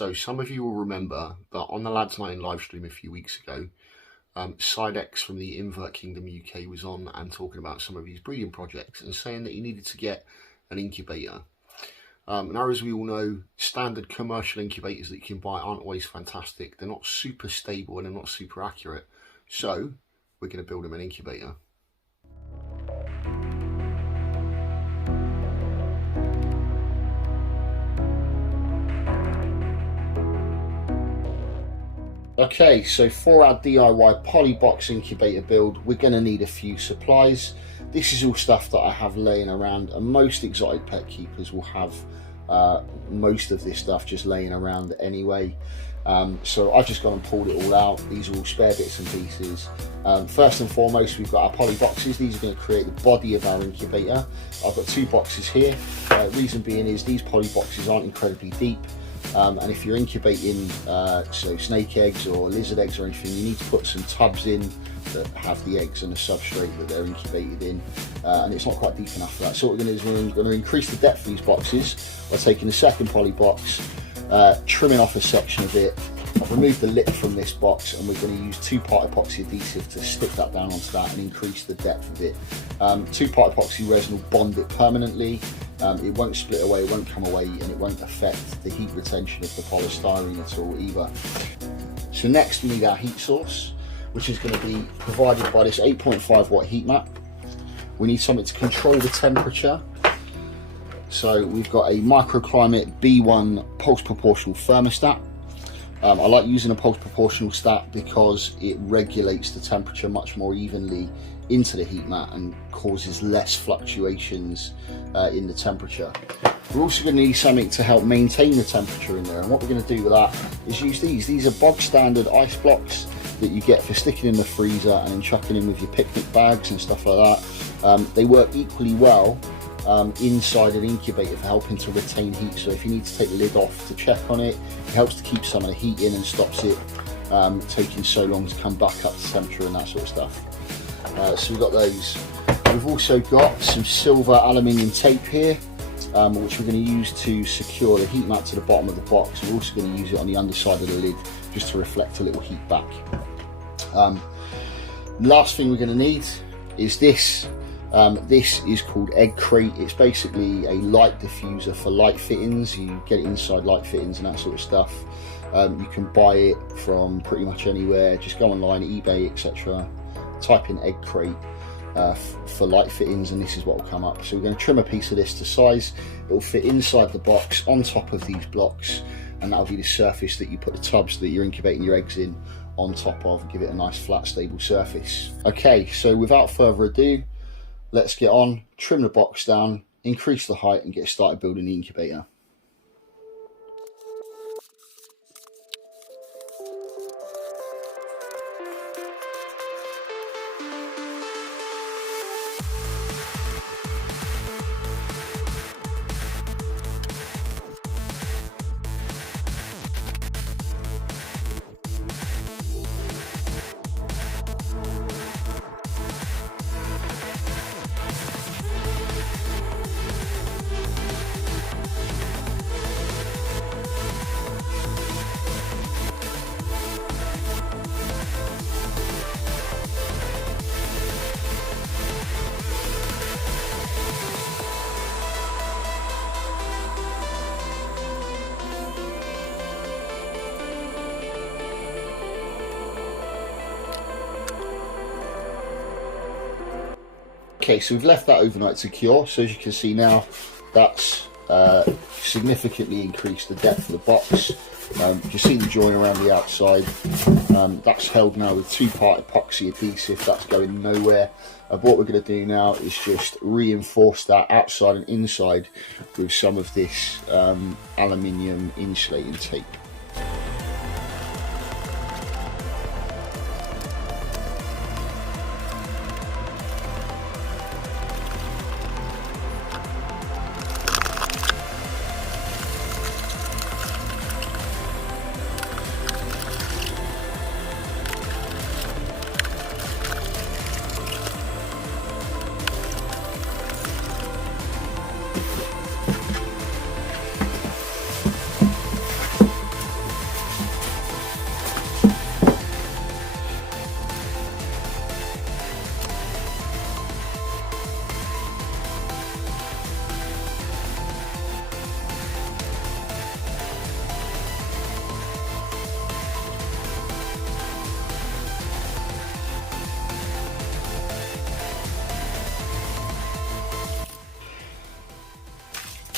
So some of you will remember that on the Lads Night in live stream a few weeks ago, Psydex from the Invert Kingdom UK was on and talking about some of his breeding projects and saying that he needed to get an incubator. Now, as we all know, standard commercial incubators that you can buy aren't always fantastic. They're not super stable and they're not super accurate. So we're going to build him an incubator. Okay, so for our DIY Polybox incubator build, we're going to need a few supplies. This is all stuff that I have laying around, and most exotic pet keepers will have most of this stuff just laying around anyway. So I've just gone and pulled it all out. These are all spare bits and pieces. First and foremost, we've got our poly boxes. These are going to create the body of our incubator. I've got two boxes here. Reason being is these poly boxes aren't incredibly deep. And if you're incubating so snake eggs or lizard eggs or anything, you need to put some tubs in that have the eggs and the substrate that they're incubated in, and it's not quite deep enough for that. So what we're going to do is we're going to increase the depth of these boxes by taking the second poly box, trimming off a section of it. I've removed the lip from this box, and we're going to use 2-part epoxy adhesive to stick that down onto that and increase the depth of it. 2-part epoxy resin will bond it permanently. It won't split away, it won't come away, and it won't affect the heat retention of the polystyrene at all either. So next we need our heat source, which is going to be provided by this 8.5 watt heat mat. We need something to control the temperature. So we've got a microclimate B1 pulse proportional thermostat. I like using a pulse proportional stat because it regulates the temperature much more evenly into the heat mat and causes less fluctuations in the temperature. We're also going to need something to help maintain the temperature in there, and what we're going to do with that is use these. These are bog standard ice blocks that you get for sticking in the freezer and then chucking in with your picnic bags and stuff like that. They work equally well inside an incubator for helping to retain heat. So if you need to take the lid off to check on it, it helps to keep some of the heat in and stops it taking so long to come back up to temperature and that sort of stuff. So we've got those. We've also got some silver aluminium tape here, which we're going to use to secure the heat mat to the bottom of the box. We're also going to use it on the underside of the lid just to reflect a little heat back. Last thing we're going to need is this. This is called egg crate. It's basically a light diffuser for light fittings. You get it inside light fittings and that sort of stuff. You can buy it from pretty much anywhere. Just go online, eBay, etc. Type in egg crate for light fittings, and this is what will come up. So we're going to trim a piece of this to size. It will fit inside the box on top of these blocks, and that'll be the surface that you put the tubs that you're incubating your eggs in on top of, and give it a nice flat stable surface. Okay, so without further ado, let's get on, trim the box down, increase the height, and get started building the incubator. Okay, so we've left that overnight to cure. So as you can see now, that's significantly increased the depth of the box. You see the join around the outside. That's held now with 2-part epoxy adhesive. That's going nowhere. What we're going to do now is just reinforce that outside and inside with some of this aluminium insulating tape.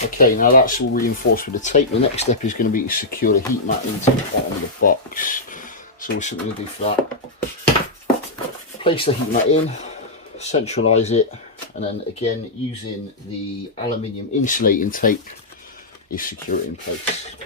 Okay, now that's all reinforced with the tape. The next step is going to be to secure the heat mat into the bottom of the box. So we're simply going to do for that. Place the heat mat in, centralise it, and then again using the aluminium insulating tape is secure it in place.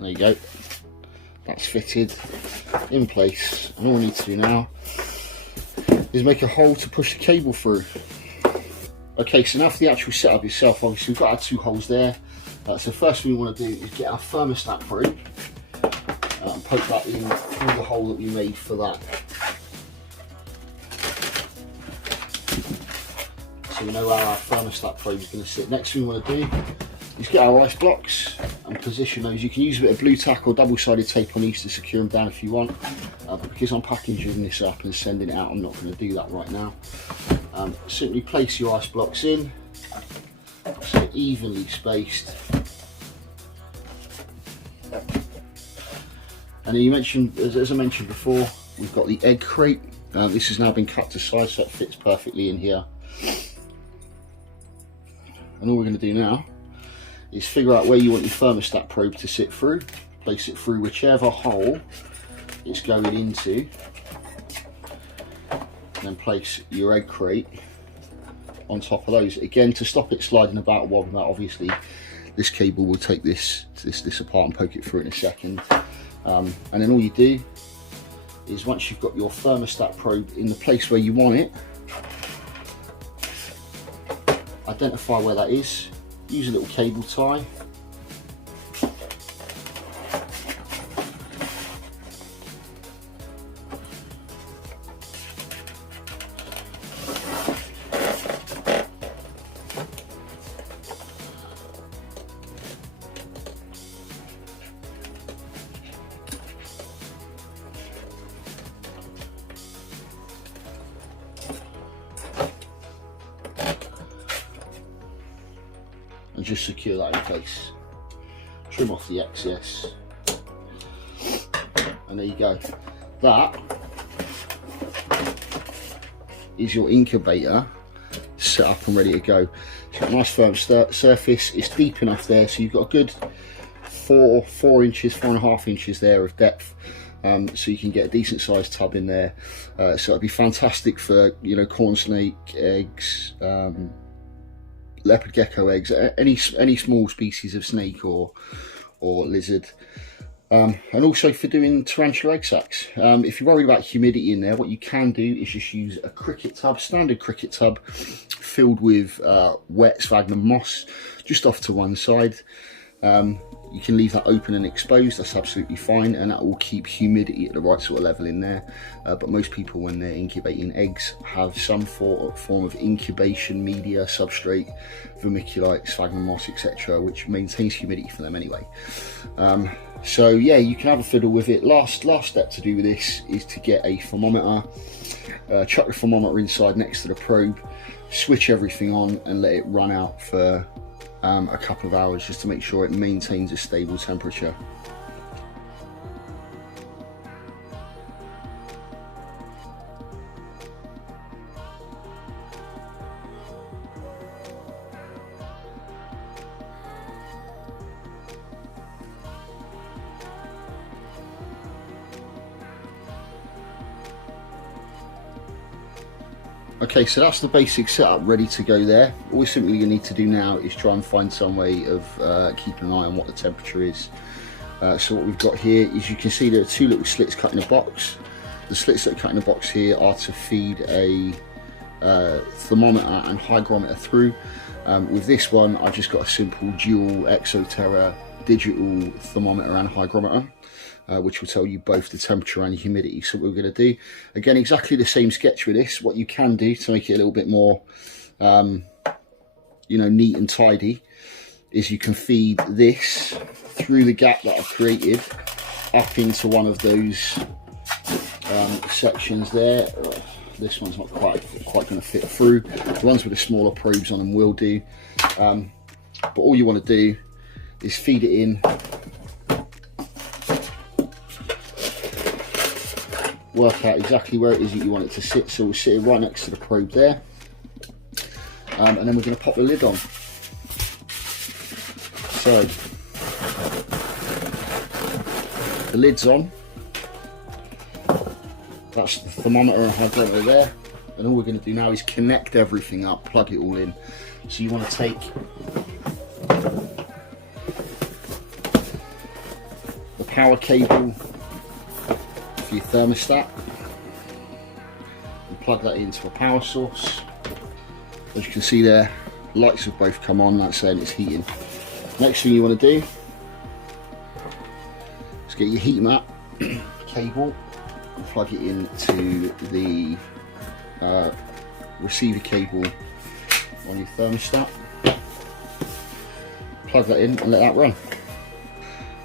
There you go, that's fitted in place, and all we need to do now is make a hole to push the cable through. Okay, so now for the actual setup itself, obviously we've got our 2 holes there. So first thing we want to do is get our thermostat probe and poke that in through the hole that we made for that. So we know where our thermostat probe is going to sit. Next thing we want to do is get our ice blocks and position those. You can use a bit of blue tack or double-sided tape on these to secure them down if you want, but because I'm packaging this up and sending it out, I'm not going to do that right now. Simply place your ice blocks in, so evenly spaced. And then you mentioned, as I mentioned before, we've got the egg crate. This has now been cut to size, so it fits perfectly in here. And all we're going to do now is figure out where you want your thermostat probe to sit through. Place it through whichever hole it's going into, and then place your egg crate on top of those. Again, to stop it sliding about, wobbling about, obviously this cable will take this apart and poke it through in a second. And then all you do is, once you've got your thermostat probe in the place where you want it, identify where that is, use a little cable tie, and just secure that in place. Trim off the excess, and there you go. That is your incubator set up and ready to go. It's got a nice firm surface. It's deep enough there, so you've got a good 4 inches, 4.5 inches there of depth. So you can get a decent sized tub in there. So it'd be fantastic for, you know, corn snake eggs, leopard gecko eggs, any small species of snake or lizard, and also for doing tarantula egg sacs. If you're worried about humidity in there, what you can do is just use a cricket tub, standard cricket tub, filled with wet sphagnum moss, just off to one side. You can leave that open and exposed, that's absolutely fine, and that will keep humidity at the right sort of level in there. But most people, when they're incubating eggs, have some form of incubation media, substrate, vermiculite, sphagnum moss, etc., which maintains humidity for them anyway. So yeah, you can have a fiddle with it. Last step to do with this is to get a thermometer, chuck the thermometer inside next to the probe, switch everything on and let it run out for a couple of hours, just to make sure it maintains a stable temperature. Okay, so that's the basic setup ready to go there. All we simply need to do now is try and find some way of keeping an eye on what the temperature is. So what we've got here is, you can see there are 2 little slits cut in a box. The slits that are cut in the box here are to feed a thermometer and hygrometer through. With this one, I've just got a simple dual Exoterra digital thermometer and hygrometer, which will tell you both the temperature and humidity. So what we're going to do, again, exactly the same sketch with this. What you can do to make it a little bit more, you know, neat and tidy, is you can feed this through the gap that I've created up into one of those sections there. This one's not quite going to fit through. The ones with the smaller probes on them will do. But all you want to do is feed it in, work out exactly where it is that you want it to sit. So we'll sit it right next to the probe there, and then we're going to pop the lid on. So the lid's on. That's the thermometer and hygrometer there, and all we're going to do now is connect everything up, plug it all in. So you want to take the power cable for your thermostat and plug that into a power source. As you can see there, lights have both come on, that's saying it's heating. Next thing you want to do is get your heat mat cable and plug it into the receiver cable on your thermostat. Plug that in and let that run.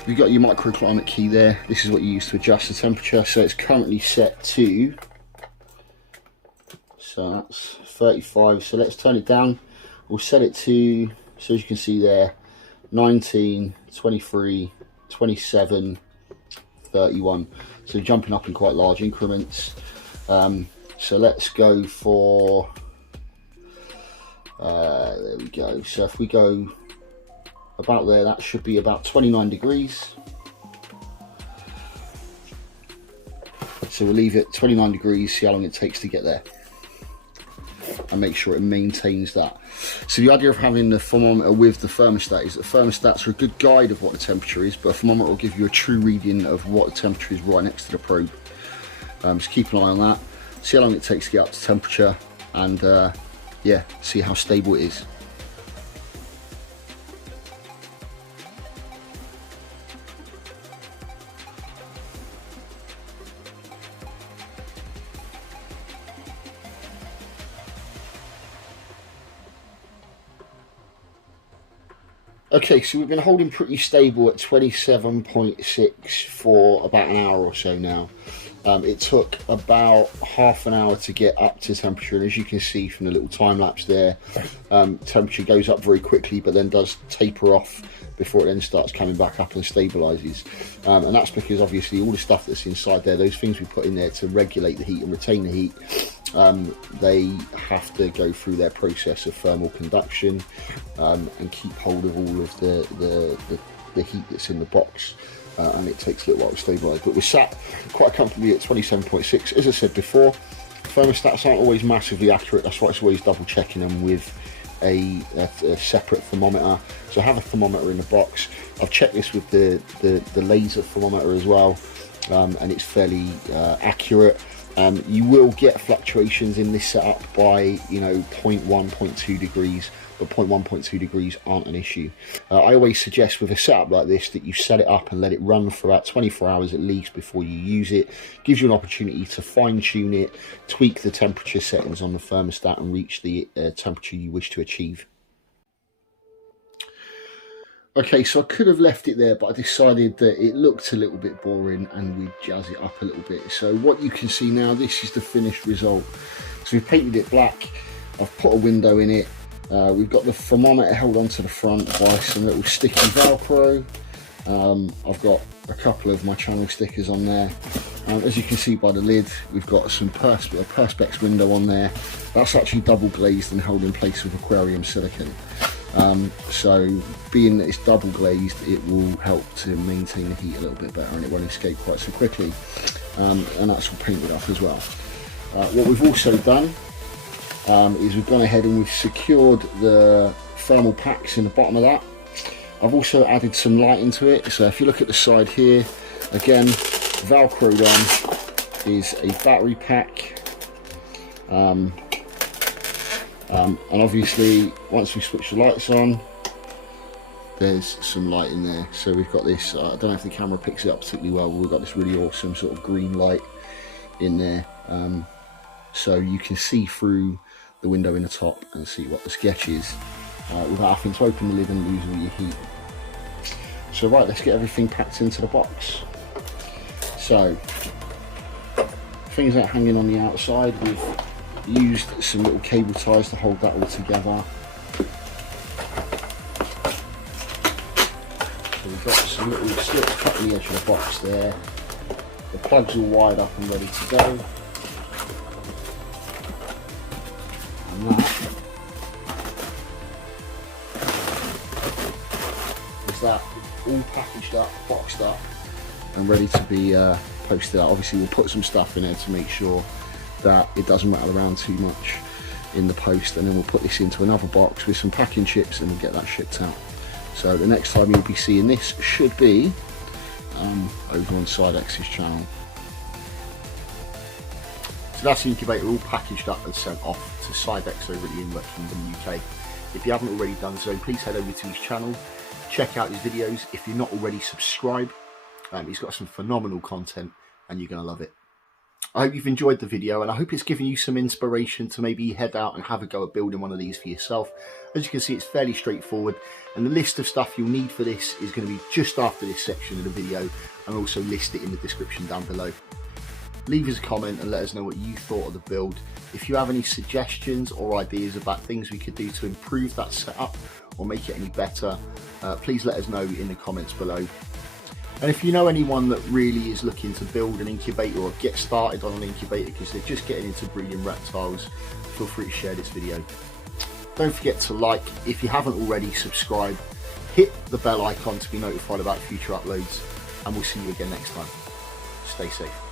You've got your microclimate key there. This is what you use to adjust the temperature. So it's currently set to, so that's 35. So let's turn it down. We'll set it to, so as you can see there, 19, 23, 27, 31. So jumping up in quite large increments. So let's go for, there we go. So if we go about there, that should be about 29 degrees. So we'll leave it 29 degrees, see how long it takes to get there, and make sure it maintains that. So the idea of having the thermometer with the thermostat is that thermostats are a good guide of what the temperature is, but a thermometer will give you a true reading of what the temperature is right next to the probe. Just keep an eye on that, see how long it takes to get up to temperature, and yeah, see how stable it is. Okay, so we've been holding pretty stable at 27.6 for about an hour or so now. It took about half an hour to get up to temperature, and as you can see from the little time lapse there, temperature goes up very quickly but then does taper off before it then starts coming back up and stabilizes. And that's because obviously all the stuff that's inside there, those things we put in there to regulate the heat and retain the heat, they have to go through their process of thermal conduction and keep hold of all of the heat that's in the box, and it takes a little while to stabilise. But we're sat quite comfortably at 27.6. As I said before, thermostats aren't always massively accurate, that's why it's always double checking them with a separate thermometer. So I have a thermometer in the box. I've checked this with the laser thermometer as well, and it's fairly accurate. You will get fluctuations in this setup by 0.1, 0.2 degrees, but 0.1, 0.2 degrees aren't an issue. I always suggest with a setup like this that you set it up and let it run for about 24 hours at least before you use it. Gives you an opportunity to fine tune it, tweak the temperature settings on the thermostat and reach the temperature you wish to achieve. Okay, so I could have left it there, but I decided that it looked a little bit boring and we'd jazz it up a little bit. So what you can see now, this is the finished result. So we've painted it black, I've put a window in it, we've got the thermometer held onto the front by some little sticky Velcro. I've got a couple of my channel stickers on there. As you can see by the lid, we've got some Perspex window on there. That's actually double glazed and held in place with aquarium silicone. So being that it's double glazed, it will help to maintain the heat a little bit better and it won't escape quite so quickly, and that's all painted up as well. What we've also done is we've gone ahead and we've secured the thermal packs in the bottom of that. I've also added some light into it, so if you look at the side here, again velcroed on is a battery pack. And obviously once we switch the lights on, there's some light in there. So we've got this, I don't know if the camera picks it up particularly well, but we've got this really awesome sort of green light in there, so you can see through the window in the top and see what the sketch is without having to open the lid and lose all your heat. So right, let's get everything packed into the box. So things that are hanging on the outside, we've used some little cable ties to hold that all together. So we've got some little slips cut on the edge of the box there. The plug's all wired up and ready to go. And that is that all packaged up, boxed up and ready to be posted out. Obviously we'll put some stuff in there to make sure that it doesn't rattle around too much in the post, and then we'll put this into another box with some packing chips and we'll get that shipped out. So the next time you'll be seeing this should be over on Psydex's channel. So that's the incubator all packaged up and sent off to Psydex over at the Invert Kingdom UK. If you haven't already done so, please head over to his channel, check out his videos. If you're not already subscribed, he's got some phenomenal content and you're going to love it. I hope you've enjoyed the video, and I hope it's given you some inspiration to maybe head out and have a go at building one of these for yourself. As you can see, it's fairly straightforward, and the list of stuff you'll need for this is going to be just after this section of the video, and also list it in the description down below. Leave us a comment and let us know what you thought of the build. If you have any suggestions or ideas about things we could do to improve that setup or make it any better, please let us know in the comments below. And if you know anyone that really is looking to build an incubator or get started on an incubator because they're just getting into breeding reptiles, feel free to share this video. Don't forget to like. If you haven't already, subscribe. Hit the bell icon to be notified about future uploads, and we'll see you again next time. Stay safe.